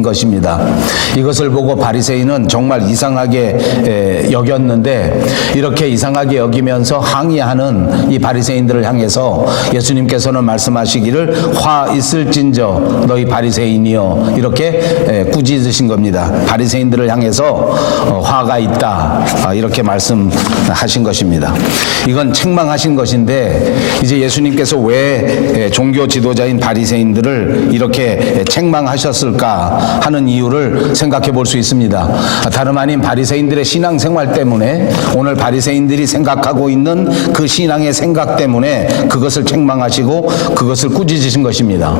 것입니다. 이것을 보고 바리새인은 정말 이상하게 여겼는데, 이렇게 이상하게 여기면서 항의하는 이 바리새인들을 향해서 예수님께서는 말씀하시기를 화 있을진저 너희 바리새인이여, 이렇게 꾸짖으신 겁니다. 바리새인들을 향해서 화가 있다, 이렇게 말씀하신 것입니다. 이건 책망하신 것인데, 이제 예수님께서 왜 종교 지도자인 바리새인들을 이렇게 책망하셨을까 하는 이유를 생각해 볼 수 있습니다. 다름 아닌 바리새인들의 신앙생활 때문에, 오늘 바리새인들이 생각하고 있는 그 신앙의 생각 때문에 그것을 책망하시고 그것을 꾸짖으신 것입니다.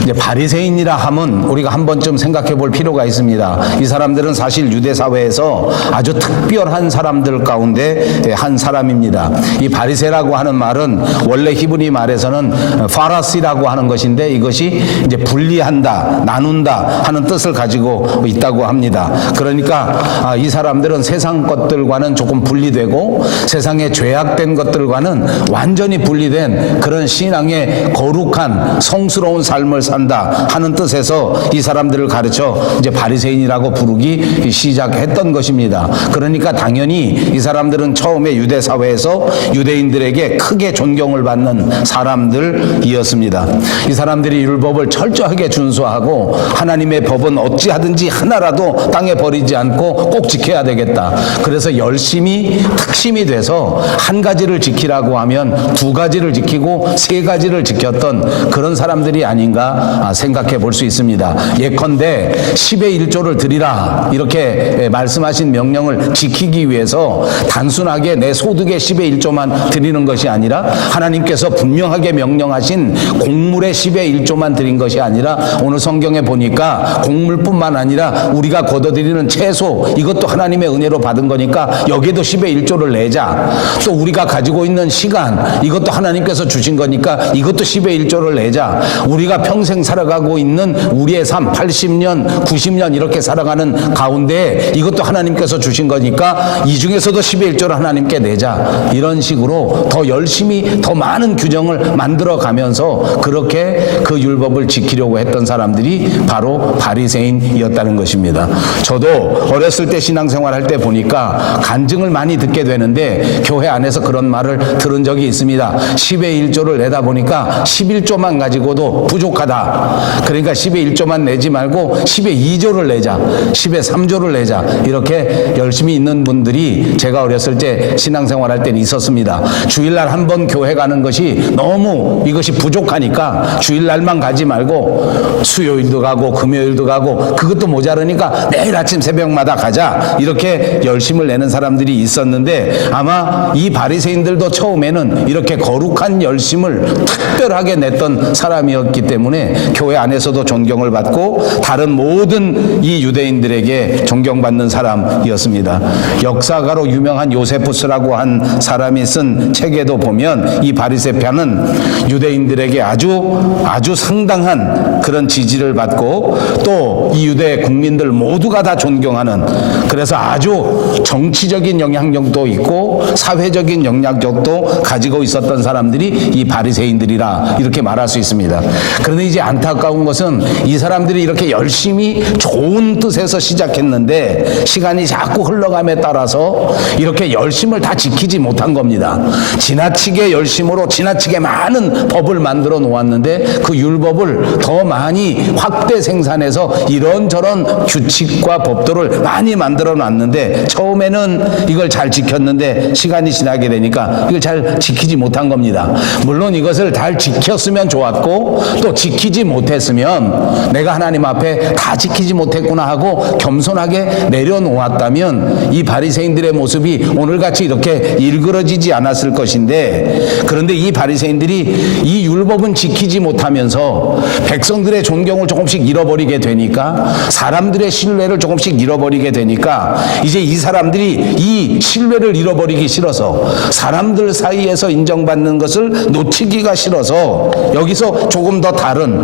이제 바리새인이라 하면 우리가 한 번쯤 생각해 볼 필요가 있습니다. 이 사람들은 사실 유대 사회에서 아주 특별한 사람들 가운데 한 사람입니다. 이 바리새라고 하는 말은 원래 히브리 말에서는 파라시라고 하는 것인데, 이것이 이제 분리한다, 나눈다 하는 뜻을 가지고 있다고 합니다. 그러니까 이 사람들은 세상 것들과는 조금 분리되고 세상에 죄악된 것들과는 완전히 분리된 그런 신앙의 거룩한 성스러운 삶을 산다 하는 뜻에서 이 사람들을 가르쳐 이제 바리새인이라고 부르기 시작했던 것입니다. 그러니까 당연히 이 사람들은 처음에 유대 사회에서 유대인들에게 크게 존경을 받는 사람들이었습니다. 이 사람들이 율법을 철저하게 준수하고 하나님의 법은 어찌하든지 하나라도 땅에 버리지 않고 꼭 지켜야 되겠다. 그래서 열심히 특심이 돼서 한 가지를 지키라고 하면 두 가지를 지키고 세 가지를 지켰던 그런 사람들이 아닌가 생각해 볼 수 있습니다. 예컨대 10의 1조를 드리라, 이렇게 말씀하신 명령을 지키기 위해서 단순하게 내 소득의 10의 1조만 드리는 것이 아니라, 하나님께서 분명하게 명령하신 곡물의 10의 1조만 드린 것이 아니라, 오늘 성경에 보니까 곡물뿐만 아니라 우리가 거둬들이는 채소, 이것도 하나님의 은혜로 받은 거니까 여기에도 10의 1조를 내자. 또 우리가 가지고 있는 시간, 이것도 하나님께서 주신 거니까 이것도 10의 1조를 내자. 우리가 평생 살아가고 있는 우리의 삶, 80년, 90년 이렇게 살아가는 가운데 이것도 하나님께서 주신 거니까 이 중에서도 10의 1조를 하나님께 내자. 이런 식으로 더 열심히 더 많은 규정을 만들어 가면서 그렇게 그 율법을 지키려고 했던 사람들이 바로 바리새인이었다는 것입니다. 저도 어렸을 때 신앙생활 할 때 보니까 간증을 많이 듣게 되는데, 교회 안에서 그런 말을 들은 적이 있습니다. 10의 1조를 내다 보니까 11조만 가지고도 부족하다. 그러니까 10의 1조만 내지 말고 10의 2조를 내자, 10의 3조를 내자, 이렇게 열심히 있는 분들이 제가 어렸을 때 신앙생활 할 때는 있었습니다. 주일날 한 번 교회 가는 것이 너무 이것이 부족하니까 주일날만 가지 말고 수요일도 가고 금요일도 가고, 그것도 모자르니까 매일 아침 새벽마다 가자, 이렇게 열심을 내는 사람들이 있었는데, 아마 이 바리새인들도 처음에는 이렇게 거룩한 열심을 특별하게 냈던 사람이었기 때문에 교회 안에서도 존경을 받고 다른 모든 이 유대인들에게 존경받는 사람이었습니다. 역사가로 유명한 요세푸스라고 한 사람이 쓴 책에도 보면 이 바리새파는 유대인들에게 아주 상당한 그런 지지를 받고, 또 이 유대 국민들 모두가 다 존경하는, 그래서 아주 정치적인 영향력도 있고 사회적인 영향력도 가지고 있었던 사람들이 이 바리새인들이라 이렇게 말할 수 있습니다. 그런데 이제 안타까운 것은 이 사람들이 이렇게 열심히 좋은 뜻에서 시작했는데 시간이 자꾸 흘러감에 따라서 이렇게 열심을 다 지키지 못한 겁니다. 지나치게 열심으로 지나치게 많은 법을 만들어 놓았는데 그 율법을 더 많이 확대 생산해서 이런저런 규칙과 법도를 많이 만들어 놨는데, 처음에는 이걸 잘 지켰는데 시간이 지나게 되니까 이걸 잘 지키지 못한 겁니다. 물론 이것을 잘 지켰으면 좋았고, 또 지키지 못했으면 내가 하나님 앞에 다 지키지 못했구나 하고 겸손하게 내려놓았다면 이 바리새인들의 모습이 오늘같이 이렇게 일그러지지 않았을 것인데, 그런데 이 바리새인들이 이 율법은 지키지 못하면서 백성들의 존경을 조금씩 잃어버리게 되니까, 사람들의 신뢰를 조금씩 잃어버리게 되니까, 이제 이 사람들이 이 신뢰를 잃어버리기 싫어서, 사람들 사이에서 인정받는 것을 놓치기가 싫어서 여기서 조금 더 다른,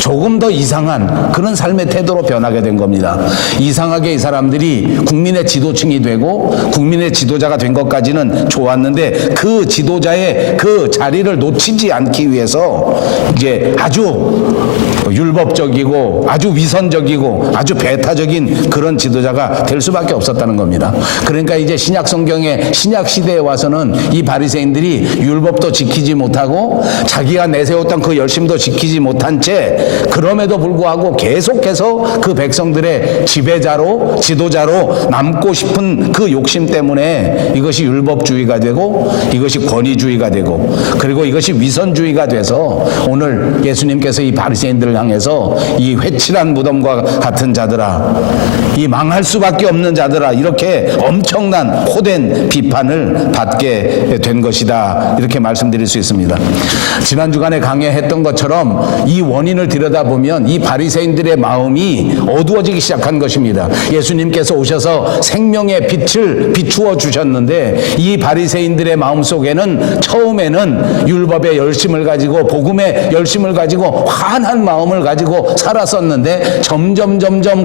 조금 더 이상한 그런 삶의 태도로 변하게 된 겁니다. 이상하게 이 사람들이 국민의 지도층이 되고 국민의 지도자가 된 것까지는 좋았는데, 그 지도자의 그 자리를 놓치지 않기 위해서 이제 아주 율법적이고 아주 위선적이고 아주 배타적인 그런 지도자가 될 수밖에 없었다는 겁니다. 그러니까 이제 신약 성경의 신약 시대에 와서는 이 바리새인들이 율법도 지키지 못하고 자기가 내세웠던 그 열심도 지키지 못한 채 그럼에도 불구하고 계속해서 그 백성들의 지배자로 지도자로 남고 싶은 그 욕심 때문에 이것이 율법주의가 되고 이것이 권위주의가 되고 그리고 이것이 위선주의가 돼서 오늘 예수님께서 이 바리새인들을 향해서 이 회칠한 무덤과 같은 자들아, 이 망할 수밖에 없는 자들아, 이렇게 엄청난 호된 비판을 받게 된 것이다, 이렇게 말씀드릴 수 있습니다. 지난 주간에 강해했던 것처럼 이 원인을 들여다보면 이 바리새인들의 마음이 어두워지기 시작한 것입니다. 예수님께서 오셔서 생명의 빛을 비추어 주셨는데 이 바리새인들의 마음속에는 처음에는 율법의 열심을 가지고 복음의 열심을 가지고 환한 마음을 가지고 살았었는데 점점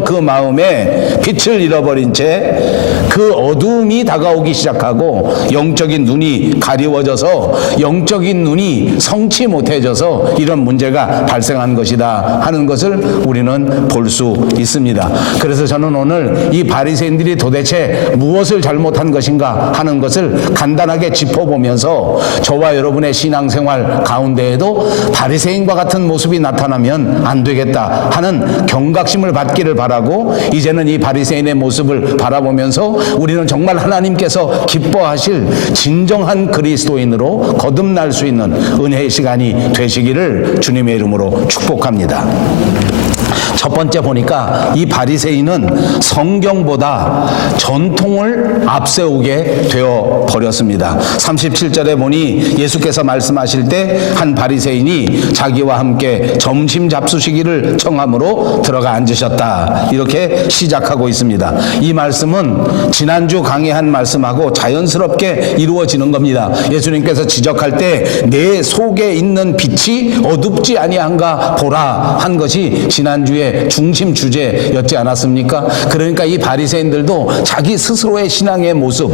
그 마음에 빛을 잃어버린 채 그 어두움이 다가오기 시작하고 영적인 눈이 가리워져서 영적인 눈이 성치 못해져서 이런 문제가 발생한 것이다 하는 것을 우리는 볼 수 있습니다. 그래서 저는 오늘 이 바리새인들이 도대체 무엇을 잘못한 것인가 하는 것을 간단하게 짚어보면서 저와 여러분의 신앙생활 가운데에도 바리새인과 같은 모습이 나타나면 안 되겠다 하는 경각심을 받기를 바라고, 이제는 이 바리새인의 모습을 바라보면서 우리는 정말 하나님께서 기뻐하실 진정한 그리스도인으로 거듭날 수 있는 은혜의 시간이 되시기를 주님의 이름으로 축복합니다. 첫 번째 보니까 이 바리새인은 성경보다 전통을 앞세우게 되어 버렸습니다. 37절에 보니 예수께서 말씀하실 때 한 바리새인이 자기와 함께 점심 잡수시기를 청함으로 들어가 앉으셨다, 이렇게 시작하고 있습니다. 이 말씀은 지난주 강의한 말씀하고 자연스럽게 이루어지는 겁니다. 예수님께서 지적할 때 내 속에 있는 빛이 어둡지 아니한가 보라 한 것이 지난주에 중심 주제였지 않았습니까? 그러니까 이 바리새인들도 자기 스스로의 신앙의 모습,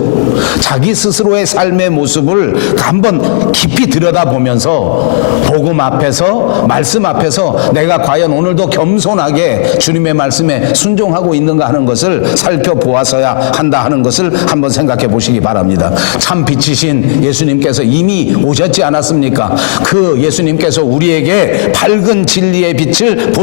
자기 스스로의 삶의 모습을 한번 깊이 들여다보면서 복음 앞에서, 말씀 앞에서 내가 과연 오늘도 겸손하게 주님의 말씀에 순종하고 있는가 하는 것을 살펴보아서야 한다 하는 것을 한번 생각해 보시기 바랍니다. 참 빛이신 예수님께서 이미 오셨지 않았습니까? 그 예수님께서 우리에게 밝은 진리의 빛을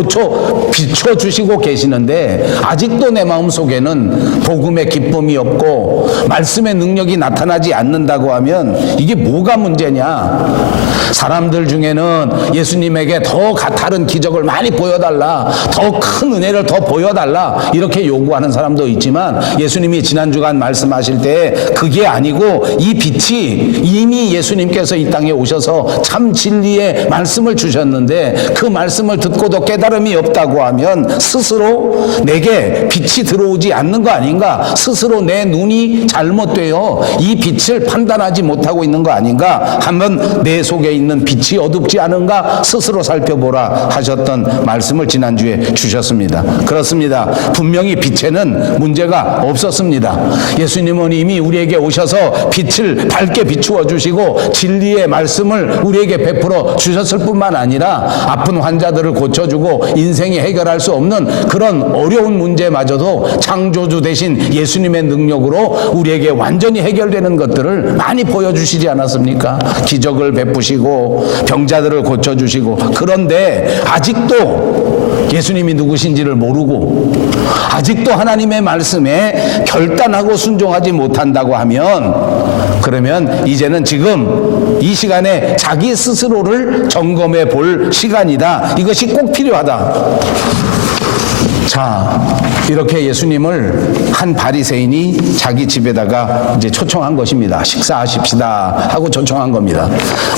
비춰주시고 계시는데 아직도 내 마음속에는 복음의 기쁨이 없고 말씀의 능력이 나타나지 않는다고 하면 이게 뭐가 문제냐? 사람들 중에는 예수님에게 더 다른 기적을 많이 보여달라, 더 큰 은혜를 더 보여달라, 이렇게 요구하는 사람도 있지만 예수님이 지난 주간 말씀하실 때 그게 아니고 이 빛이 이미 예수님께서 이 땅에 오셔서 참 진리의 말씀을 주셨는데 그 말씀을 듣고도 깨달음이 없다고 하면 스스로 내게 빛이 들어오지 않는 거 아닌가, 스스로 내 눈이 잘못되어 이 빛을 판단하지 못하고 있는 거 아닌가, 한번 내 속에 있는 빛이 어둡지 않은가 스스로 살펴보라 하셨던 말씀을 지난주에 주셨습니다. 그렇습니다. 분명히 빛에는 문제가 없었습니다. 예수님은 이미 우리에게 오셔서 빛을 밝게 비추어 주시고 진리의 말씀을 우리에게 베풀어 주셨을 뿐만 아니라 아픈 환자들을 고쳐주고 인생이 해결할 수 없는 그런 어려운 문제마저도 창조주 되신 예수님의 능력으로 우리에게 완전히 해결되는 것들을 많이 보여주시지 않았습니까? 기적을 베푸시고 병자들을 고쳐주시고. 그런데 아직도 예수님이 누구신지를 모르고 아직도 하나님의 말씀에 결단하고 순종하지 못한다고 하면, 그러면 이제는 지금 이 시간에 자기 스스로를 점검해 볼 시간이다. 이것이 꼭 필요하다. 자, 이렇게 예수님을 한 바리새인이 자기 집에다가 이제 초청한 것입니다. 식사하십시다 하고 초청한 겁니다.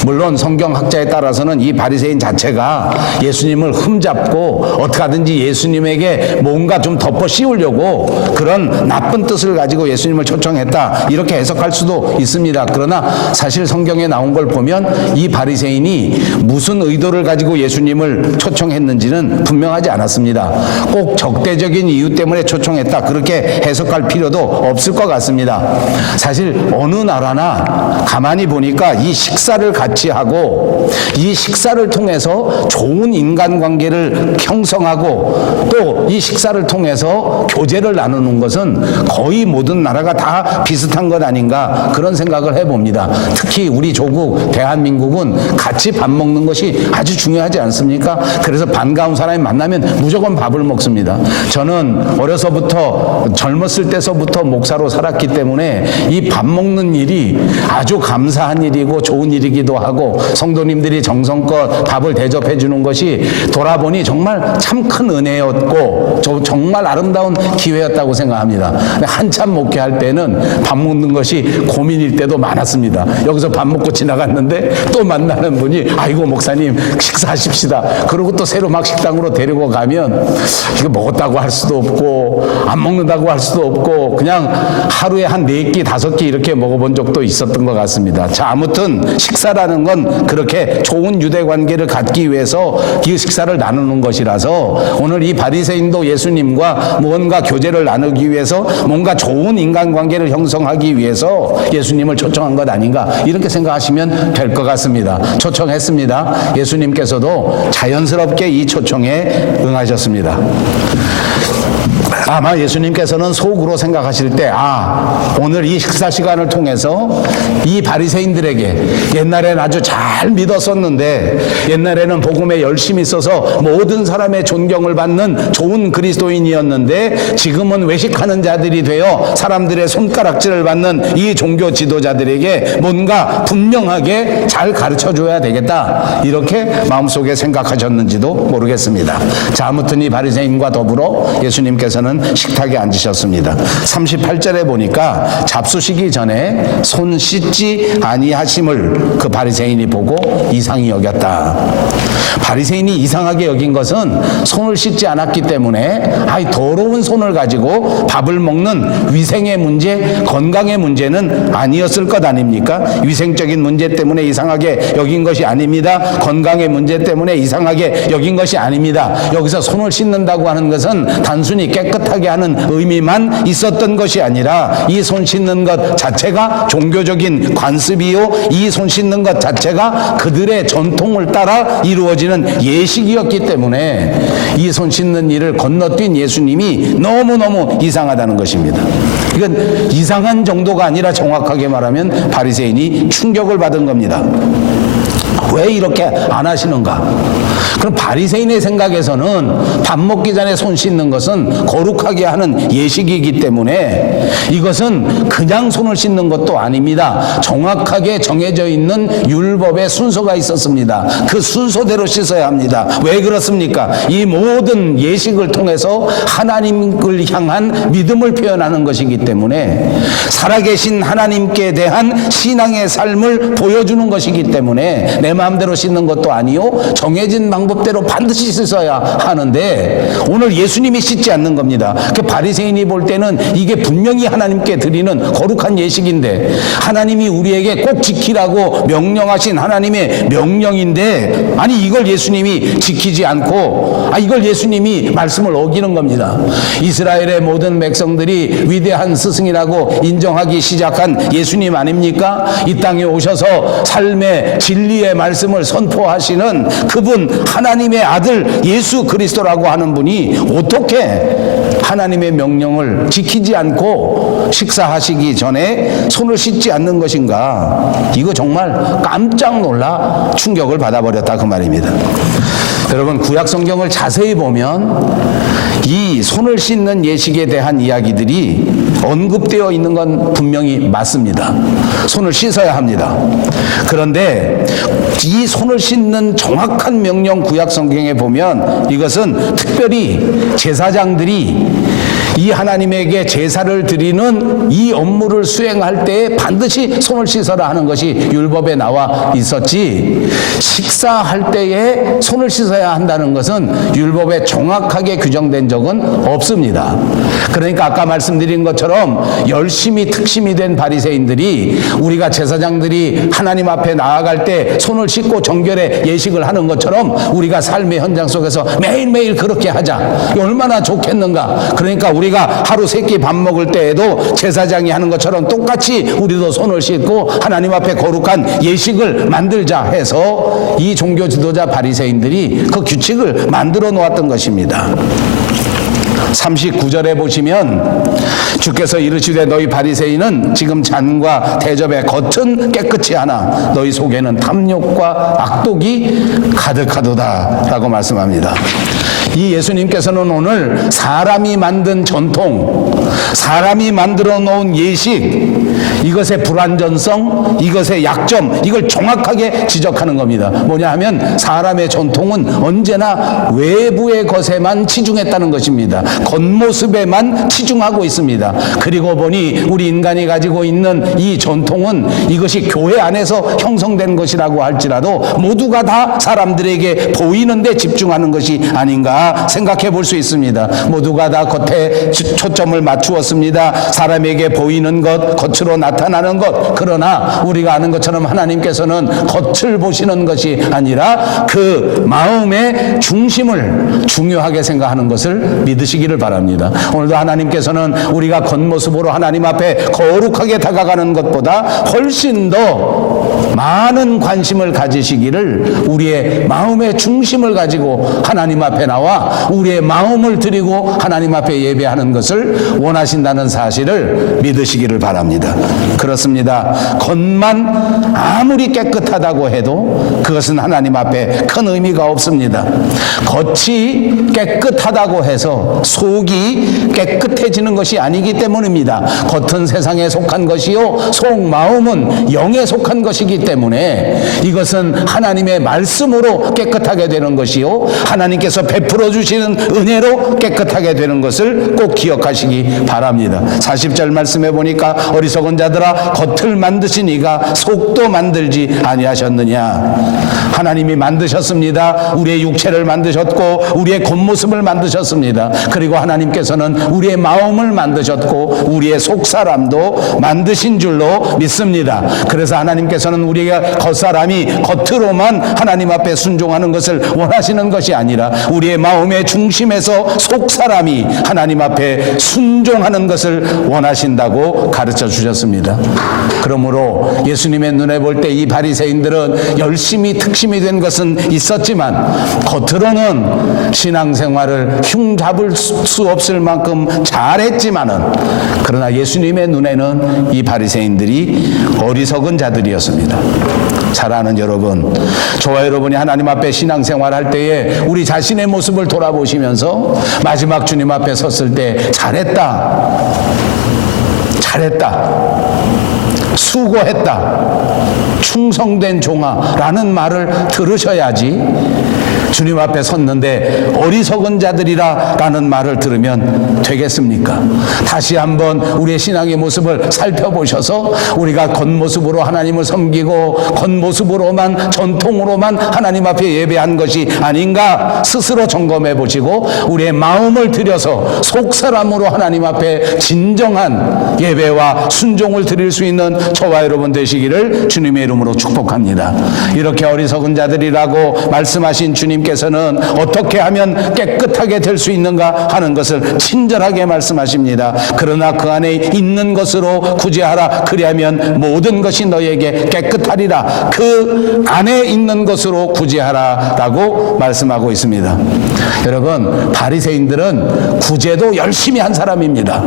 물론 성경학자에 따라서는 이 바리새인 자체가 예수님을 흠잡고 어떻게 하든지 예수님에게 뭔가 좀 덮어 씌우려고 그런 나쁜 뜻을 가지고 예수님을 초청했다, 이렇게 해석할 수도 있습니다. 그러나 사실 성경에 나온 걸 보면 이 바리새인이 무슨 의도를 가지고 예수님을 초청했는지는 분명하지 않았습니다. 꼭 적대적인 이유 때문에 초청했다, 그렇게 해석할 필요도 없을 것 같습니다. 사실 어느 나라나 가만히 보니까 이 식사를 같이 하고 이 식사를 통해서 좋은 인간관계를 형성하고 또 이 식사를 통해서 교제를 나누는 것은 거의 모든 나라가 다 비슷한 것 아닌가, 그런 생각을 해봅니다. 특히 우리 조국 대한민국은 같이 밥 먹는 것이 아주 중요하지 않습니까? 그래서 반가운 사람이 만나면 무조건 밥을 먹습니다. 저는 어려서부터 젊었을 때서부터 목사로 살았기 때문에 이 밥 먹는 일이 아주 감사한 일이고 좋은 일이기도 하고, 성도님들이 정성껏 밥을 대접해 주는 것이 돌아보니 정말 참 큰 은혜였고 정말 아름다운 기회였다고 생각합니다. 한참 목회할 때는 밥 먹는 것이 고민일 때도 많았습니다. 여기서 밥 먹고 지나갔는데 또 만나는 분이 아이고 목사님 식사하십시다, 그리고 또 새로 막 식당으로 데리고 가면 이거 먹었다고 할 수도 없고 안 먹는다고 할 수도 없고 그냥 하루에 한 4끼 5끼 이렇게 먹어본 적도 있었던 것 같습니다. 자, 아무튼 식사라는 건 그렇게 좋은 유대관계를 갖기 위해서 이 식사를 나누는 것이라서 오늘 이 바리새인도 예수님과 뭔가 교제를 나누기 위해서 뭔가 좋은 인간관계를 형성하기 위해서 예수님을 초청한 것 아닌가, 이렇게 생각하시면 될 것 같습니다. 초청했습니다. 예수님께서도 자연스럽게 이 초청에 응하셨습니다. 아마 예수님께서는 속으로 생각하실 때, 오늘 이 식사 시간을 통해서 이 바리새인들에게 옛날엔 아주 잘 믿었었는데, 옛날에는 복음에 열심히 있어서 모든 사람의 존경을 받는 좋은 그리스도인이었는데 지금은 외식하는 자들이 되어 사람들의 손가락질을 받는 이 종교 지도자들에게 뭔가 분명하게 잘 가르쳐줘야 되겠다, 이렇게 마음속에 생각하셨는지도 모르겠습니다. 자, 아무튼 이 바리새인과 더불어 예수님께서는 식탁에 앉으셨습니다. 38절에 보니까 잡수시기 전에 손 씻지 아니하심을 그 바리새인이 보고 이상히 여겼다. 바리새인이 이상하게 여긴 것은 손을 씻지 않았기 때문에 더러운 손을 가지고 밥을 먹는 위생의 문제, 건강의 문제는 아니었을 것 아닙니까? 위생적인 문제 때문에 이상하게 여긴 것이 아닙니다. 건강의 문제 때문에 이상하게 여긴 것이 아닙니다. 여기서 손을 씻는다고 하는 것은 단순히 깨끗하게 하는 의미만 있었던 것이 아니라 이 손 씻는 것 자체가 종교적인 관습이요, 이 손 씻는 것 자체가 그들의 전통을 따라 이루어지는 예식이었기 때문에 이 손 씻는 일을 건너뛴 예수님이 너무너무 이상하다는 것입니다. 이건 이상한 정도가 아니라 정확하게 말하면 바리새인이 충격을 받은 겁니다. 왜 이렇게 안 하시는가? 그럼 바리새인의 생각에서는 밥 먹기 전에 손 씻는 것은 거룩하게 하는 예식이기 때문에 이것은 그냥 손을 씻는 것도 아닙니다. 정확하게 정해져 있는 율법의 순서가 있었습니다. 그 순서대로 씻어야 합니다. 왜 그렇습니까? 이 모든 예식을 통해서 하나님을 향한 믿음을 표현하는 것이기 때문에, 살아계신 하나님께 대한 신앙의 삶을 보여주는 것이기 때문에 내 마음대로 씻는 것도 아니요, 정해진 방법대로 반드시 씻어야 하는데 오늘 예수님이 씻지 않는 겁니다. 그 바리새인이 볼 때는 이게 분명히 하나님께 드리는 거룩한 예식인데, 하나님이 우리에게 꼭 지키라고 명령하신 하나님의 명령인데, 아니 이걸 예수님이 지키지 않고 이걸 예수님이 말씀을 어기는 겁니다. 이스라엘의 모든 백성들이 위대한 스승이라고 인정하기 시작한 예수님 아닙니까? 이 땅에 오셔서 삶의 진리의 말씀을 선포하시는 그분, 하나님의 아들 예수 그리스도라고 하는 분이 어떻게 하나님의 명령을 지키지 않고 식사하시기 전에 손을 씻지 않는 것인가? 이거 정말 깜짝 놀라 충격을 받아버렸다, 그 말입니다. 여러분, 구약 성경을 자세히 보면 이 손을 씻는 예식에 대한 이야기들이 언급되어 있는 건 분명히 맞습니다. 손을 씻어야 합니다. 그런데 이 손을 씻는 정확한 명령 구약 성경에 보면 이것은 특별히 제사장들이 이 하나님에게 제사를 드리는 이 업무를 수행할 때에 반드시 손을 씻어라 하는 것이 율법에 나와 있었지, 식사할 때에 손을 씻어야 한다는 것은 율법에 정확하게 규정된 적은 없습니다. 그러니까 아까 말씀드린 것처럼 열심히 특심이 된 바리새인들이 우리가 제사장들이 하나님 앞에 나아갈 때 손을 씻고 정결의 예식을 하는 것처럼 우리가 삶의 현장 속에서 매일매일 그렇게 하자, 얼마나 좋겠는가. 그러니까 우리가 하루 세 끼 밥 먹을 때에도 제사장이 하는 것처럼 똑같이 우리도 손을 씻고 하나님 앞에 거룩한 예식을 만들자 해서 이 종교 지도자 바리새인들이 그 규칙을 만들어 놓았던 것입니다. 39절에 보시면 주께서 이르시되 너희 바리새인은 지금 잔과 대접의 겉은 깨끗이 하나 너희 속에는 탐욕과 악독이 가득하도다 라고 말씀합니다. 이 예수님께서는 오늘 사람이 만든 전통, 사람이 만들어 놓은 예식, 이것의 불완전성, 이것의 약점, 이걸 정확하게 지적하는 겁니다. 뭐냐 하면 사람의 전통은 언제나 외부의 것에만 치중했다는 것입니다. 겉모습에만 치중하고 있습니다. 그리고 보니 우리 인간이 가지고 있는 이 전통은 이것이 교회 안에서 형성된 것이라고 할지라도 모두가 다 사람들에게 보이는데 집중하는 것이 아닌가 생각해 볼 수 있습니다. 모두가 다 겉에 초점을 맞추었습니다. 사람에게 보이는 것, 겉으로 나타나는 것. 그러나 우리가 아는 것처럼 하나님께서는 겉을 보시는 것이 아니라 그 마음의 중심을 중요하게 생각하는 것을 믿으시기를 바랍니다. 오늘도 하나님께서는 우리가 겉모습으로 하나님 앞에 거룩하게 다가가는 것보다 훨씬 더 많은 관심을 가지시기를, 우리의 마음의 중심을 가지고 하나님 앞에 나와 우리의 마음을 드리고 하나님 앞에 예배하는 것을 원하신다는 사실을 믿으시기를 바랍니다. 그렇습니다. 겉만 아무리 깨끗하다고 해도 그것은 하나님 앞에 큰 의미가 없습니다. 겉이 깨끗하다고 해서 속이 깨끗해지는 것이 아니기 때문입니다. 겉은 세상에 속한 것이요 속 마음은 영에 속한 것이기 때문에 이것은 하나님의 말씀으로 깨끗하게 되는 것이요 하나님께서 베풀어 주시는 은혜로 깨끗하게 되는 것을 꼭 기억하시기 바랍니다. 40절 말씀해 보니까 어리석은 자들아 겉을 만드신 이가 속도 만들지 아니하셨느냐. 하나님이 만드셨습니다. 우리의 육체를 만드셨고 우리의 겉모습을 만드셨습니다. 그리고 하나님께서는 우리의 마음을 만드셨고 우리의 속사람도 만드신 줄로 믿습니다. 그래서 하나님께서는 우리가 겉사람이 겉으로만 하나님 앞에 순종하는 것을 원하시는 것이 아니라 우리의 마음의 중심에서 속사람이 하나님 앞에 순종하는 것을 원하신다고 가르쳐 주셨습니다. 그러므로 예수님의 눈에 볼 때 이 바리새인들은 열심히 특심이 된 것은 있었지만 겉으로는 신앙생활을 흉잡을 수 없을 만큼 잘했지만은, 그러나 예수님의 눈에는 이 바리새인들이 어리석은 자들이었습니다. 잘 아는 여러분, 저와 여러분이 하나님 앞에 신앙생활 할 때에 우리 자신의 모습을 돌아보시면서 마지막 주님 앞에 섰을 때 잘했다, 수고했다, 충성된 종아라는 말을 들으셔야지 주님 앞에 섰는데 어리석은 자들이라 라는 말을 들으면 되겠습니까? 다시 한번 우리의 신앙의 모습을 살펴보셔서 우리가 겉모습으로 하나님을 섬기고 겉모습으로만 전통으로만 하나님 앞에 예배한 것이 아닌가 스스로 점검해 보시고 우리의 마음을 들여서 속사람으로 하나님 앞에 진정한 예배와 순종을 드릴 수 있는 저와 여러분 되시기를 주님의 이름으로 축복합니다. 이렇게 어리석은 자들이라고 말씀하신 주님께서는 어떻게 하면 깨끗하게 될 수 있는가 하는 것을 친절하게 말씀하십니다. 그러나 그 안에 있는 것으로 구제하라. 그리하면 모든 것이 너에게 깨끗하리라. 그 안에 있는 것으로 구제하라 라고 말씀하고 있습니다. 여러분, 바리새인들은 구제도 열심히 한 사람입니다.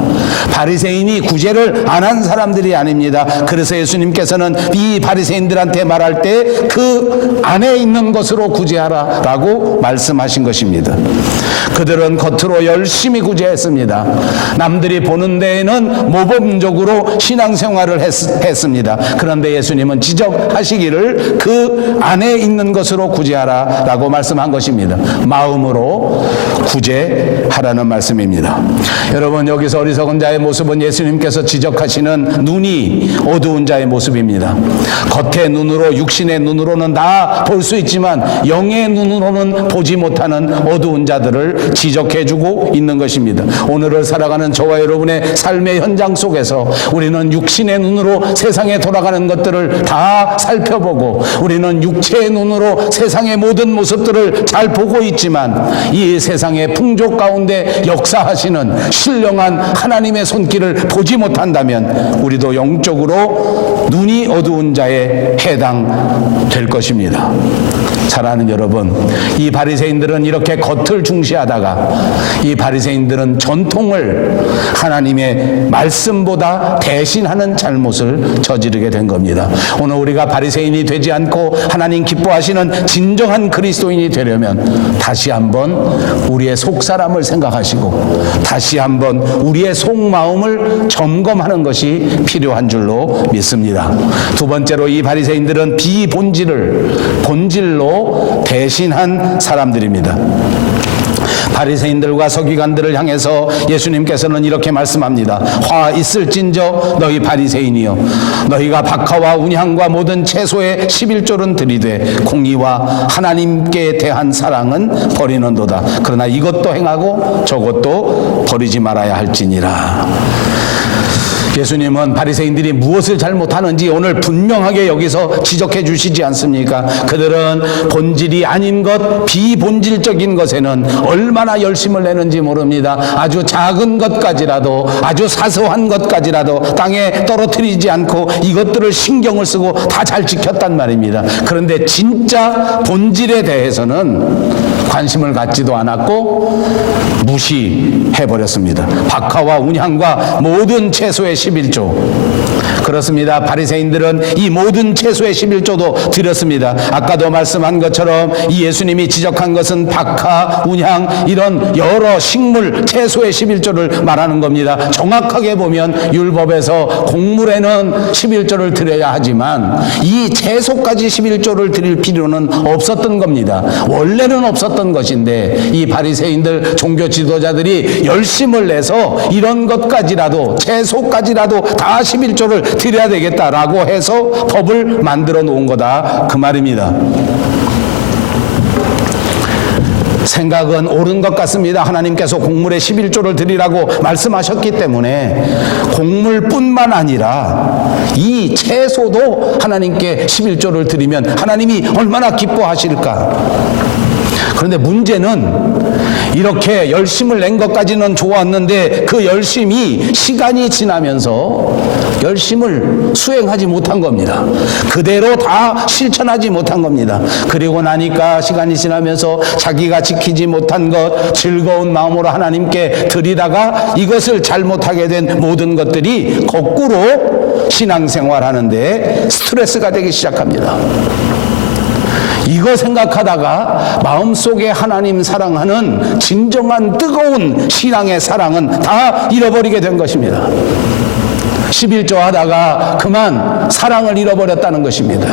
바리새인이 구제를 안 한 사람들이 아닙니다. 그래서 예수님께서는 이 바리새인들한테 말할 때 그 안에 있는 것으로 구제하라 라고 라고 말씀하신 것입니다. 그들은 겉으로 열심히 구제했습니다. 남들이 보는 데에는 모범적으로 신앙생활을 했습니다. 그런데 예수님은 지적하시기를 그 안에 있는 것으로 구제하라 라고 말씀한 것입니다. 마음으로 구제하라는 말씀입니다. 여러분, 여기서 어리석은 자의 모습은 예수님께서 지적하시는 눈이 어두운 자의 모습입니다. 겉의 눈으로, 육신의 눈으로는 다 볼 수 있지만 영의 눈으로는 보지 못하는 어두운 자들을 지적해주고 있는 것입니다. 오늘을 살아가는 저와 여러분의 삶의 현장 속에서 우리는 육신의 눈으로 세상에 돌아가는 것들을 다 살펴보고 우리는 육체의 눈으로 세상의 모든 모습들을 잘 보고 있지만 이 세상의 풍조 가운데 역사하시는 신령한 하나님의 손길을 보지 못한다면 우리도 영적으로 눈이 어두운 자에 해당될 것입니다. 사랑하는 여러분, 이 바리새인들은 이렇게 겉을 중시하다가 이 바리새인들은 전통을 하나님의 말씀보다 대신하는 잘못을 저지르게 된 겁니다. 오늘 우리가 바리새인이 되지 않고 하나님 기뻐하시는 진정한 그리스도인이 되려면 다시 한번 우리의 속사람을 생각하시고 다시 한번 우리의 속마음을 점검하는 것이 필요한 줄로 믿습니다. 두 번째로, 이 바리새인들은 본질로 대신한 사람들입니다. 바리새인들과 서기관들을 향해서 예수님께서는 이렇게 말씀합니다. 화 있을진저 너희 바리새인이여, 너희가 박하와 운향과 모든 채소의 11조는 드리되 공의와 하나님께 대한 사랑은 버리는도다. 그러나 이것도 행하고 저것도 버리지 말아야 할지니라. 예수님은 바리새인들이 무엇을 잘못하는지 오늘 분명하게 여기서 지적해 주시지 않습니까? 그들은 본질이 아닌 것, 비본질적인 것에는 얼마나 열심을 내는지 모릅니다. 아주 작은 것까지라도, 아주 사소한 것까지라도 땅에 떨어뜨리지 않고 이것들을 신경을 쓰고 다 잘 지켰단 말입니다. 그런데 진짜 본질에 대해서는 관심을 갖지도 않았고 무시해버렸습니다. 박하와 운향과 모든 채소의 11조. 그렇습니다. 바리새인들은 이 모든 채소의 11조도 드렸습니다. 아까도 말씀한 것처럼 이 예수님이 지적한 것은 박하, 운향 이런 여러 식물, 채소의 11조를 말하는 겁니다. 정확하게 보면 율법에서 곡물에는 11조를 드려야 하지만 이 채소까지 11조를 드릴 필요는 없었던 겁니다. 원래는 없었던 것인데 이 바리새인들 종교 지도자들이 열심을 내서 이런 것까지라도, 채소까지라도 다 11조를 드려야 되겠다라고 해서 법을 만들어 놓은 거다, 그 말입니다. 생각은 옳은 것 같습니다. 하나님께서 곡물에 11조를 드리라고 말씀하셨기 때문에 곡물뿐만 아니라 이 채소도 하나님께 11조를 드리면 하나님이 얼마나 기뻐하실까. 그런데 문제는 이렇게 열심을 낸 것까지는 좋았는데 그 열심이 시간이 지나면서 열심을 수행하지 못한 겁니다. 그대로 다 실천하지 못한 겁니다. 그리고 나니까 시간이 지나면서 자기가 지키지 못한 것, 즐거운 마음으로 하나님께 드리다가 이것을 잘못하게 된 모든 것들이 거꾸로 신앙생활하는데 스트레스가 되기 시작합니다. 이거 생각하다가 마음속에 하나님 사랑하는 진정한 뜨거운 신앙의 사랑은 다 잃어버리게 된 것입니다. 11조 하다가 그만 사랑을 잃어버렸다는 것입니다.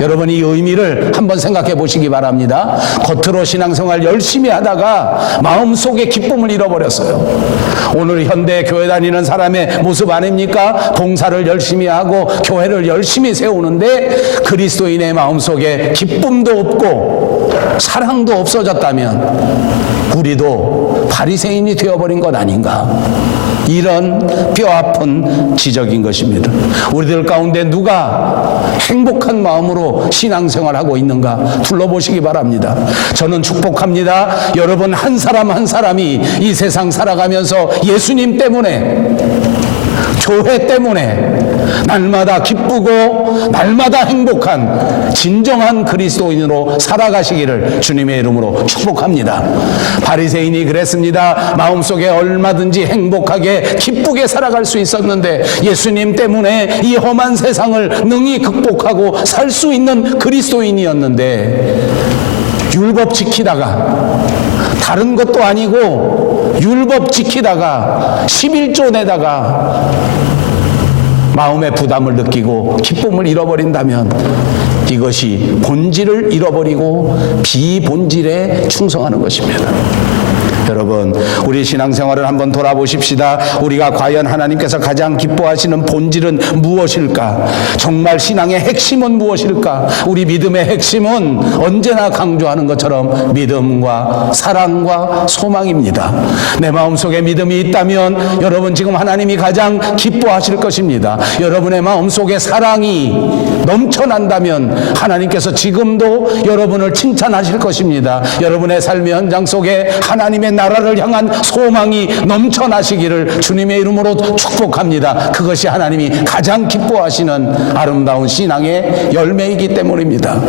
여러분, 이 의미를 한번 생각해 보시기 바랍니다. 겉으로 신앙생활 열심히 하다가 마음속에 기쁨을 잃어버렸어요. 오늘 현대 교회 다니는 사람의 모습 아닙니까? 봉사를 열심히 하고 교회를 열심히 세우는데 그리스도인의 마음속에 기쁨도 없고 사랑도 없어졌다면 우리도 바리새인이 되어버린 것 아닌가? 이런 뼈아픈 지적인 것입니다. 우리들 가운데 누가 행복한 마음으로 신앙생활하고 있는가 둘러보시기 바랍니다. 저는 축복합니다. 여러분 한 사람 한 사람이 이 세상 살아가면서 예수님 때문에, 교회 때문에 날마다 기쁘고 날마다 행복한 진정한 그리스도인으로 살아가시기를 주님의 이름으로 축복합니다. 바리새인이 그랬습니다. 마음속에 얼마든지 행복하게 기쁘게 살아갈 수 있었는데 예수님 때문에 이 험한 세상을 능히 극복하고 살 수 있는 그리스도인이었는데 율법 지키다가, 다른 것도 아니고 율법 지키다가 11조 내다가 마음의 부담을 느끼고 기쁨을 잃어버린다면 이것이 본질을 잃어버리고 비본질에 충성하는 것입니다. 여러분, 우리 신앙생활을 한번 돌아보십시다. 우리가 과연 하나님께서 가장 기뻐하시는 본질은 무엇일까? 정말 신앙의 핵심은 무엇일까? 우리 믿음의 핵심은 언제나 강조하는 것처럼 믿음과 사랑과 소망입니다. 내 마음속에 믿음이 있다면 여러분 지금 하나님이 가장 기뻐하실 것입니다. 여러분의 마음속에 사랑이 넘쳐난다면 하나님께서 지금도 여러분을 칭찬하실 것입니다. 여러분의 삶의 현장 속에 하나님의 나라를 향한 소망이 넘쳐나시기를 주님의 이름으로 축복합니다. 그것이 하나님이 가장 기뻐하시는 아름다운 신앙의 열매이기 때문입니다.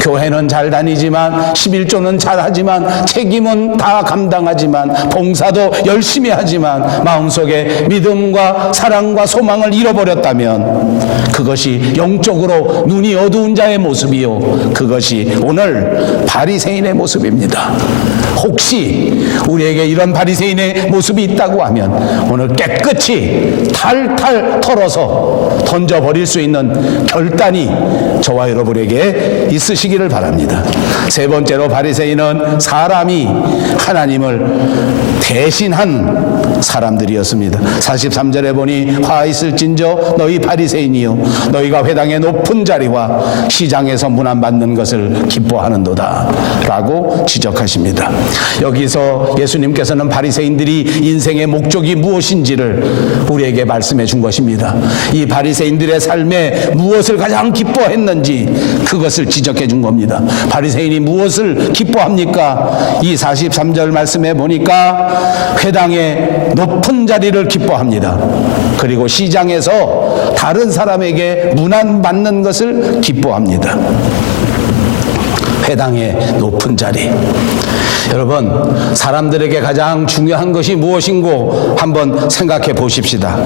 교회는 잘 다니지만 11조는 잘하지만 책임은 다 감당하지만 봉사도 열심히 하지만 마음속에 믿음과 사랑과 소망을 잃어버렸다면 그것이 영적으로 눈이 어두운 자의 모습이요, 그것이 오늘 바리새인의 모습입니다. 혹시 우리에게 이런 바리새인의 모습이 있다고 하면 오늘 깨끗이 탈탈 털어서 던져버릴 수 있는 결단이 저와 여러분에게 있으시기를 바랍니다. 세 번째로 바리새인은 사람이 하나님을 대신한 사람들이었습니다. 43절에 보니 화 있을진저 너희 바리새인이요 너희가 회당의 높은 자리와 시장에서 문안받는 것을 기뻐하는도다 라고 지적하십니다. 여기서 예수님께서는 바리새인들이 인생의 목적이 무엇인지를 우리에게 말씀해 준 것입니다. 이 바리새인들의 삶에 무엇을 가장 기뻐했는지 그것을 지적해 준 겁니다. 바리새인이 무엇을 기뻐합니까? 이 43절 말씀에 보니까 회당의 높은 자리를 기뻐합니다. 그리고 시장에서 다른 사람에게 문안받는 것을 기뻐합니다. 회당의 높은 자리. 여러분, 사람들에게 가장 중요한 것이 무엇인고 한번 생각해 보십시다.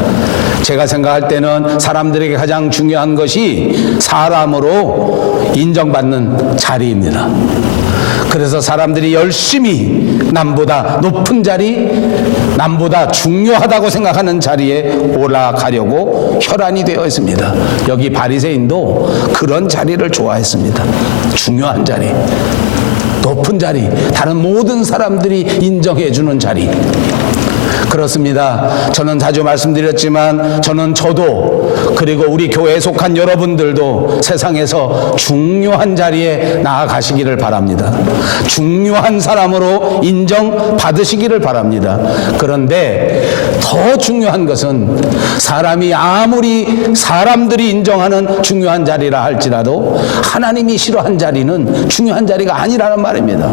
제가 생각할 때는 사람들에게 가장 중요한 것이 사람으로 인정받는 자리입니다. 그래서 사람들이 열심히 남보다 높은 자리, 남보다 중요하다고 생각하는 자리에 올라가려고 혈안이 되어 있습니다. 여기 바리새인도 그런 자리를 좋아했습니다. 중요한 자리, 높은 자리, 다른 모든 사람들이 인정해 주는 자리. 그렇습니다. 저는 자주 말씀드렸지만 저도 그리고 우리 교회에 속한 여러분들도 세상에서 중요한 자리에 나아가시기를 바랍니다. 중요한 사람으로 인정받으시기를 바랍니다. 그런데 더 중요한 것은 사람이 아무리 사람들이 인정하는 중요한 자리라 할지라도 하나님이 싫어한 자리는 중요한 자리가 아니라는 말입니다.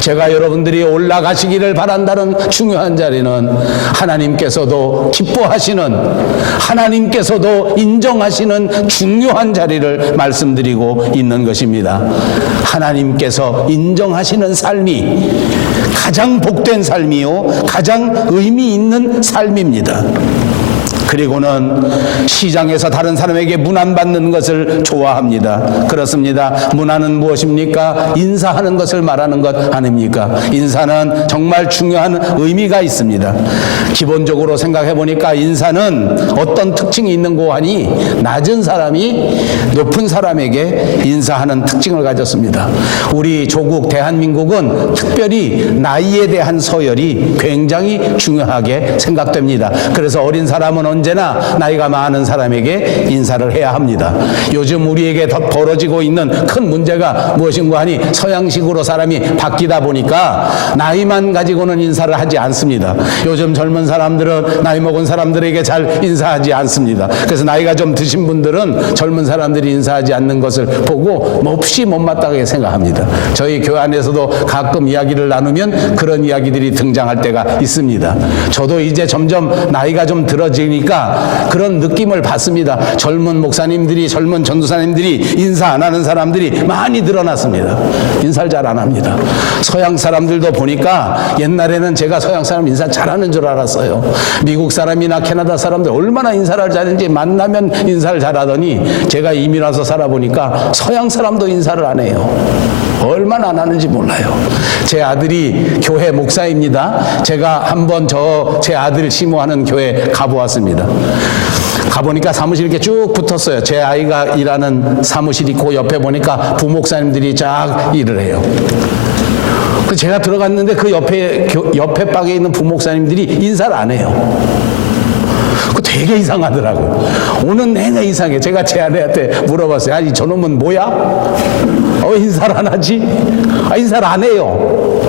제가 여러분들이 올라가시기를 바란다는 중요한 자리는 하나님께서도 기뻐하시는, 하나님께서도 인정하시는 중요한 자리를 말씀드리고 있는 것입니다. 하나님께서 인정하시는 삶이 가장 복된 삶이요, 가장 의미 있는 삶입니다. 그리고는 시장에서 다른 사람에게 문안받는 것을 좋아합니다. 그렇습니다. 문안은 무엇입니까? 인사하는 것을 말하는 것 아닙니까? 인사는 정말 중요한 의미가 있습니다. 기본적으로 생각해 보니까 인사는 어떤 특징이 있는고 하니 낮은 사람이 높은 사람에게 인사하는 특징을 가졌습니다. 우리 조국 대한민국은 특별히 나이에 대한 서열이 굉장히 중요하게 생각됩니다. 그래서 어린 사람은 언제나 나이가 많은 사람에게 인사를 해야 합니다. 요즘 우리에게 더 벌어지고 있는 큰 문제가 무엇인고 하니 서양식으로 사람이 바뀌다 보니까 나이만 가지고는 인사를 하지 않습니다. 요즘 젊은 사람들은 나이 먹은 사람들에게 잘 인사하지 않습니다. 그래서 나이가 좀 드신 분들은 젊은 사람들이 인사하지 않는 것을 보고 몹시 못마땅하게 생각합니다. 저희 교회 안에서도 가끔 이야기를 나누면 그런 이야기들이 등장할 때가 있습니다. 저도 이제 점점 나이가 좀 들어지니까 보니까 그런 느낌을 받습니다. 젊은 목사님들이, 젊은 전도사님들이 인사 안 하는 사람들이 많이 늘어났습니다. 인사를 잘 안 합니다. 서양 사람들도 보니까 옛날에는 제가 서양 사람 인사 잘하는 줄 알았어요. 미국 사람이나 캐나다 사람들 얼마나 인사를 잘하는지 만나면 인사를 잘하더니 제가 이민 와서 살아보니까 서양 사람도 인사를 안 해요. 얼마나 안 하는지 몰라요. 제 아들이 교회 목사입니다. 제가 한번 제 아들 심호하는 교회 가보았습니다. 가보니까 사무실 이렇게 쭉 붙었어요. 제 아이가 일하는 사무실 있고 옆에 보니까 부목사님들이 쫙 일을 해요. 제가 들어갔는데 그 옆에 방에 있는 부목사님들이 인사를 안 해요. 그 되게 이상하더라고요. 오늘 내내 이상해. 제가 제 아내한테 물어봤어요. 아니 저놈은 뭐야? 왜 인사를 안 하지? 인사를 안 해요.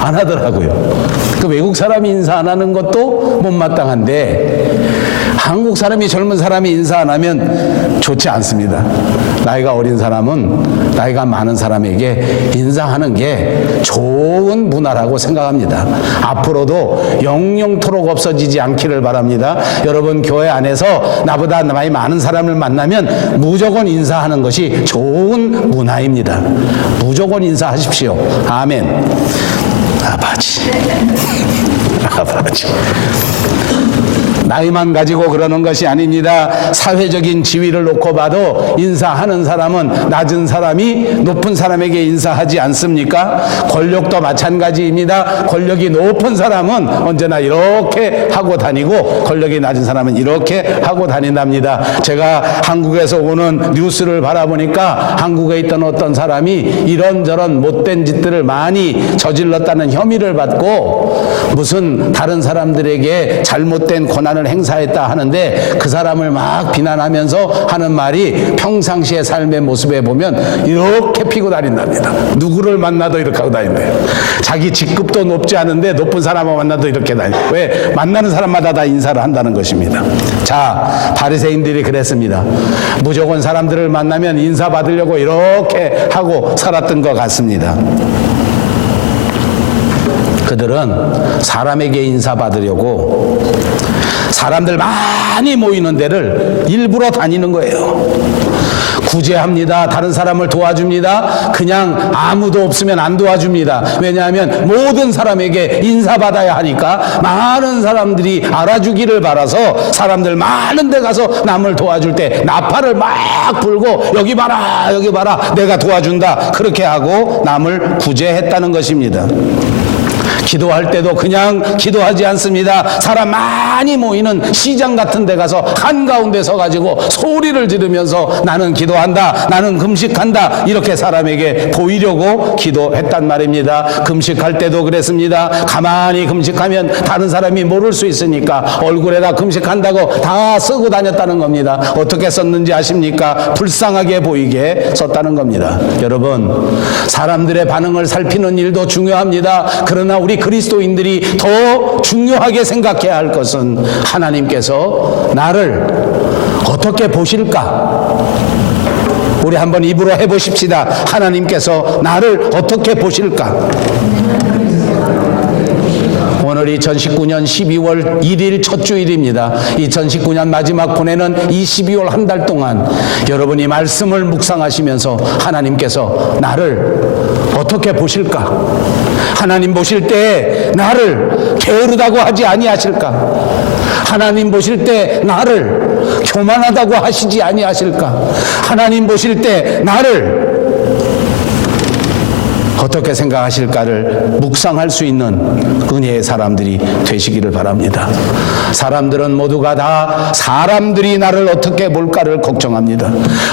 안 하더라고요. 그 외국 사람이 인사 안 하는 것도 못마땅한데 한국 사람이, 젊은 사람이 인사 안 하면 좋지 않습니다. 나이가 어린 사람은 나이가 많은 사람에게 인사하는 게 좋은 문화라고 생각합니다. 앞으로도 영영토록 없어지지 않기를 바랍니다. 여러분 교회 안에서 나보다 나이 많은 사람을 만나면 무조건 인사하는 것이 좋은 문화입니다. 무조건 인사하십시오. 아멘. 아버지. 아버지. 나이만 가지고 그러는 것이 아닙니다. 사회적인 지위를 놓고 봐도 인사하는 사람은 낮은 사람이 높은 사람에게 인사하지 않습니까? 권력도 마찬가지입니다. 권력이 높은 사람은 언제나 이렇게 하고 다니고 권력이 낮은 사람은 이렇게 하고 다닌답니다. 제가 한국에서 오는 뉴스를 바라보니까 한국에 있던 어떤 사람이 이런저런 못된 짓들을 많이 저질렀다는 혐의를 받고 무슨 다른 사람들에게 잘못된 권한을 행사했다 하는데 그 사람을 막 비난하면서 하는 말이 평상시의 삶의 모습에 보면 이렇게 피고 다닌답니다. 누구를 만나도 이렇게 하고 다닌대요. 자기 직급도 높지 않은데 높은 사람을 만나도 이렇게 다녀요. 왜? 만나는 사람마다 다 인사를 한다는 것입니다. 자, 바리새인들이 그랬습니다. 무조건 사람들을 만나면 인사 받으려고 이렇게 하고 살았던 것 같습니다. 그들은 사람에게 인사받으려고 사람들 많이 모이는 데를 일부러 다니는 거예요. 구제합니다. 다른 사람을 도와줍니다. 그냥 아무도 없으면 안 도와줍니다. 왜냐하면 모든 사람에게 인사받아야 하니까 많은 사람들이 알아주기를 바라서 사람들 많은 데 가서 남을 도와줄 때 나팔을 막 불고 여기 봐라 여기 봐라 내가 도와준다 그렇게 하고 남을 구제했다는 것입니다. 기도할 때도 그냥 기도하지 않습니다. 사람 많이 모이는 시장 같은 데 가서 한가운데 서가지고 소리를 지르면서 나는 기도한다, 나는 금식한다 이렇게 사람에게 보이려고 기도했단 말입니다. 금식할 때도 그랬습니다. 가만히 금식하면 다른 사람이 모를 수 있으니까 얼굴에다 금식한다고 다 쓰고 다녔다는 겁니다. 어떻게 썼는지 아십니까? 불쌍하게 보이게 썼다는 겁니다. 여러분, 사람들의 반응을 살피는 일도 중요합니다. 그러나 우리 그리스도인들이 더 중요하게 생각해야 할 것은 하나님께서 나를 어떻게 보실까? 우리 한번 입으로 해보십시다. 하나님께서 나를 어떻게 보실까? 오늘 2019년 12월 1일 첫 주일입니다. 2019년 마지막 보내는 이 12월 한 달 동안 여러분이 말씀을 묵상하시면서 하나님께서 나를 어떻게 보실까? 하나님 보실 때 나를 게으르다고 하지 아니하실까? 하나님 보실 때 나를 교만하다고 하시지 아니하실까? 하나님 보실 때 나를 어떻게 생각하실까를 묵상할 수 있는 은혜의 사람들이 되시기를 바랍니다. 사람들은 모두가 다 사람들이 나를 어떻게 볼까를 걱정합니다.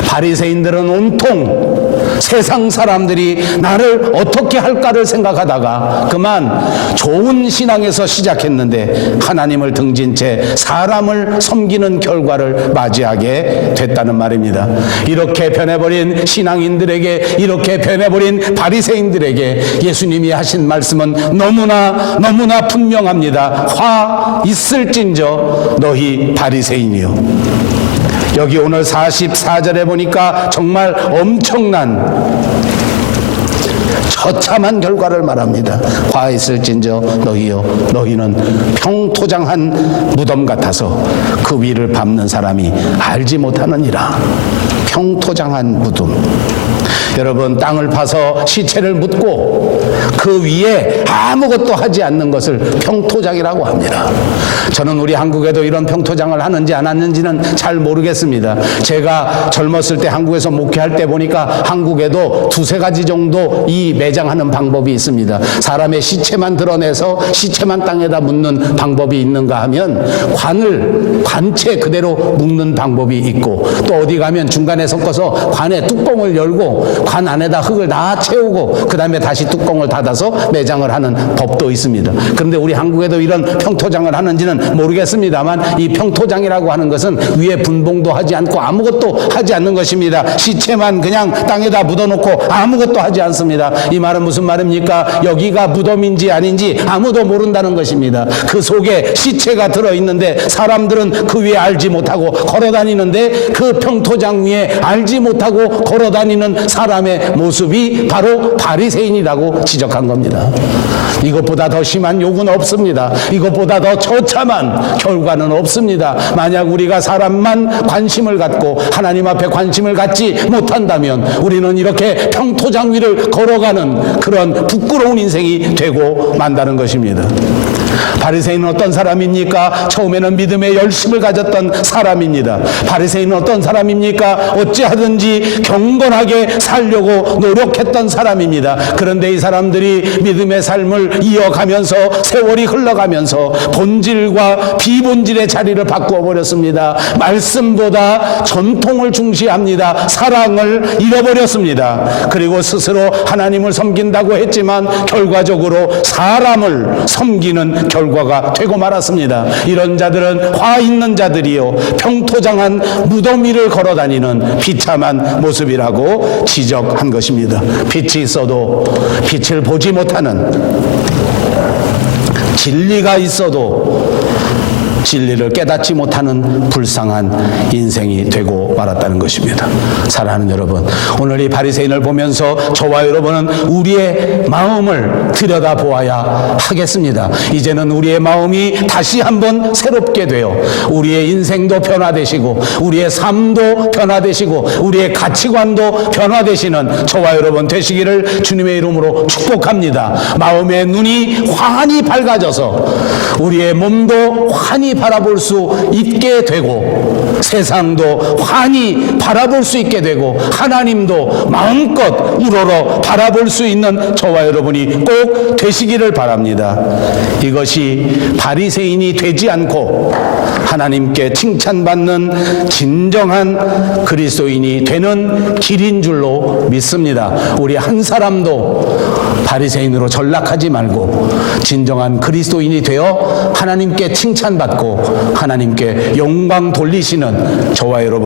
바리새인들은 온통 세상 사람들이 나를 어떻게 할까를 생각하다가 그만 좋은 신앙에서 시작했는데 하나님을 등진 채 사람을 섬기는 결과를 맞이하게 됐다는 말입니다. 이렇게 변해버린 신앙인들에게, 이렇게 변해버린 바리새인들에게 예수님이 하신 말씀은 너무나 분명합니다. 화 있을진저 너희 바리새인이요. 여기 오늘 44절에 보니까 정말 엄청난 처참한 결과를 말합니다. 과했을진저 너희여 너희는 평토장한 무덤 같아서 그 위를 밟는 사람이 알지 못하느니라. 평토장한 무덤. 여러분, 땅을 파서 시체를 묻고 그 위에 아무것도 하지 않는 것을 평토장이라고 합니다. 저는 우리 한국에도 이런 평토장을 하는지 안 하는지는 잘 모르겠습니다. 제가 젊었을 때 한국에서 목회할 때 보니까 한국에도 두세 가지 정도 이 매장하는 방법이 있습니다. 사람의 시체만 드러내서 시체만 땅에다 묻는 방법이 있는가 하면 관채 그대로 묵는 방법이 있고, 또 어디 가면 중간에 섞어서 관에 뚜껑을 열고 관 안에다 흙을 다 채우고 그 다음에 다시 뚜껑을 닫아서 매장을 하는 법도 있습니다. 그런데 우리 한국에도 이런 평토장을 하는지는 모르겠습니다만, 이 평토장이라고 하는 것은 위에 분봉도 하지 않고 아무것도 하지 않는 것입니다. 시체만 그냥 땅에다 묻어놓고 아무것도 하지 않습니다. 이 말은 무슨 말입니까? 여기가 무덤인지 아닌지 아무도 모른다는 것입니다. 그 속에 시체가 들어있는데 사람들은 그 위에 알지 못하고 걸어다니는데, 그 평토장 위에 알지 못하고 걸어다니는 사람의 모습이 바로 바리새인이라고 지적한 겁니다. 이것보다 더 심한 욕은 없습니다. 이것보다 더 처참한 결과는 없습니다. 만약 우리가 사람만 관심을 갖고 하나님 앞에 관심을 갖지 못한다면 우리는 이렇게 평토장 위를 걸어가는 그런 부끄러운 인생이 되고 만다는 것입니다. 바리새인은 어떤 사람입니까? 처음에는 믿음의 열심을 가졌던 사람입니다. 바리새인은 어떤 사람입니까? 어찌하든지 경건하게 살려고 노력했던 사람입니다. 그런데 이 사람들이 믿음의 삶을 이어가면서 세월이 흘러가면서 본질과 비본질의 자리를 바꾸어 버렸습니다. 말씀보다 전통을 중시합니다. 사랑을 잃어버렸습니다. 그리고 스스로 하나님을 섬긴다고 했지만 결과적으로 사람을 섬기는 결과가 되고 말았습니다. 이런 자들은 화 있는 자들이요 평토장한 무덤 위를 걸어다니는 비참한 모습이라고 지적한 것입니다. 빛이 있어도 빛을 보지 못하는, 진리가 있어도 진리를 깨닫지 못하는 불쌍한 인생이 되고 말았다는 것입니다. 사랑하는 여러분, 오늘 이 바리새인을 보면서 저와 여러분은 우리의 마음을 들여다보아야 하겠습니다. 이제는 우리의 마음이 다시 한번 새롭게 되어 우리의 인생도 변화되시고 우리의 삶도 변화되시고 우리의 가치관도 변화되시는 저와 여러분 되시기를 주님의 이름으로 축복합니다. 마음의 눈이 환히 밝아져서 우리의 몸도 환히 바라볼 수 있게 되고 세상도 환히 바라볼 수 있게 되고 하나님도 마음껏 우러러 바라볼 수 있는 저와 여러분이 꼭 되시기를 바랍니다. 이것이 바리새인이 되지 않고 하나님께 칭찬받는 진정한 그리스도인이 되는 길인 줄로 믿습니다. 우리 한 사람도 바리새인으로 전락하지 말고 진정한 그리스도인이 되어 하나님께 칭찬받고 하나님께 영광 돌리시는 저와 여러분